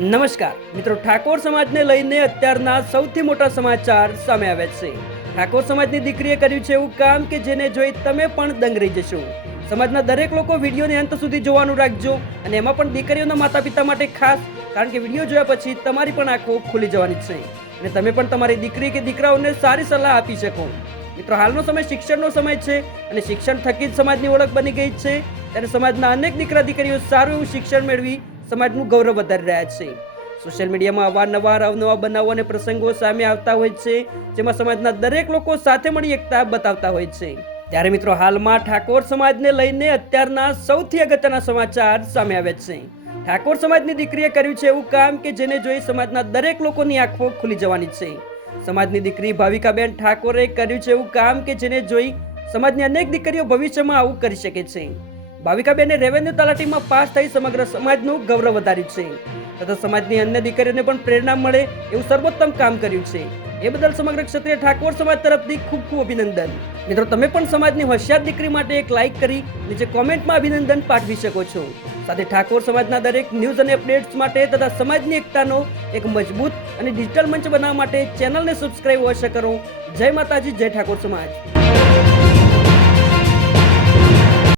નમસ્કાર મિત્રો, ઠાકોર સમાજને લઈને અત્યારના સૌથી મોટા સમાચાર સામે આવ્યા છે। ઠાકોર સમાજની દીકરીએ કર્યું છે એવું કામ કે જેને જોઈ તમે પણ દંગ રહી જશો। સમાજના દરેક લોકો વિડીયોને અંત સુધી જોવાનું રાખજો અને એમાં પણ દીકરીઓના માતા પિતા માટે ખાસ, કારણ કે વિડીયો જોયા પછી તમારી પણ આંખો ખુલી જવાની છે અને તમે પણ તમારી દીકરી કે દીકરાઓને સારી સલાહ આપી શકો। મિત્રો, હાલનો સમય શિક્ષણનો સમય છે અને શિક્ષણ થકી જ સમાજની ઓળખ બની ગઈ છે। ત્યારે સમાજના અનેક દીકરા દીકરીઓ સારું એવું શિક્ષણ મેળવી સમાજનું ગૌરવ વધારી રહ્યા છે। સોશિયલ મીડિયામાં અવારનવાર અવનવા બનાવો અને પ્રસંગો સામે આવતા હોય છે, જેમાં સમાજના દરેક લોકો સાથે મળી એકતા બતાવતા હોય છે। ત્યારે મિત્રો, હાલમાં ઠાકોર સમાજને લઈને અત્યારના સૌથી અગત્યના સમાચાર સામે આવ્યા છે। ઠાકોર સમાજની દીકરીએ કર્યું છે એવું કામ કે જેને જોઈ સમાજના દરેક લોકોની આંખો ખુલી જવાની છે। સમાજની દીકરી ભાવિકાબેન ઠાકોરે કર્યું છે એવું કામ કે જેને જોઈ સમાજની અનેક દીકરીઓ ભવિષ્યમાં આવું કરી શકે છે। ભાવિકાબેને રેવન્યુ તલાટીમાં પાસ થઈ સમગ્ર સમાજનું ગૌરવ વધાર્યું છે તથા સમાજની અન્ય દીકરીઓને પણ પ્રેરણા મળે એવું સર્વોત્તમ કામ કર્યું છે। એ બદલ સમગ્ર ક્ષત્રિય ઠાકોર સમાજ તરફથી ખૂબ ખૂબ અભિનંદન। મિત્રો, તમે પણ સમાજની હોશિયાર દીકરી માટે એક લાઈક કરી નીચે કોમેન્ટમાં અભિનંદન પાઠવી શકો છો। સાથે ઠાકોર સમાજના દરેક ન્યૂઝ અને અપડેટ્સ માટે તથા સમાજની એકતાનો એક મજબૂત અને ડિજિટલ મંચ બનાવવા માટે ચેનલને સબસ્ક્રાઇબ અવશ્ય કરો। જય માતાજી, જય ઠાકોર સમાજ।